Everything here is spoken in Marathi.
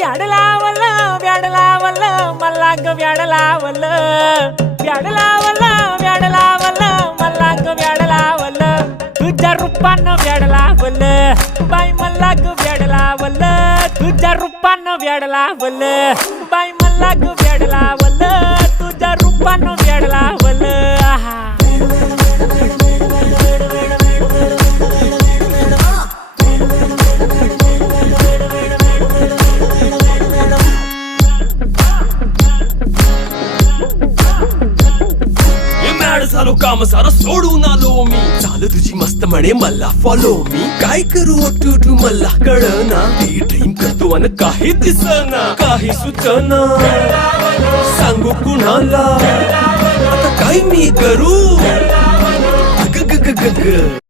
व्याड लावलं व्याड लावलं मला ग व्याड लावलं व्याड लावलं व्याड लावलं मला ग व्याड लावलं तुझ्या रूपानं व्याड लावलं बाई मला ग व्याड लावलं तुझ्या रूपानं व्याड लावलं बाई मला ग व्याड लावलं तुझ्या रूपानं व्याड लावलं आहा झालो काम सारं सोडून आलो मी चाल तुझी मस्त म्हणे मला फॉलो मी काय करू टू मला कळना ती ड्रीम करतो आणि काही दिसना काही सुचना सांगू कुणाला आता काय मी करू ग ग ग ग ग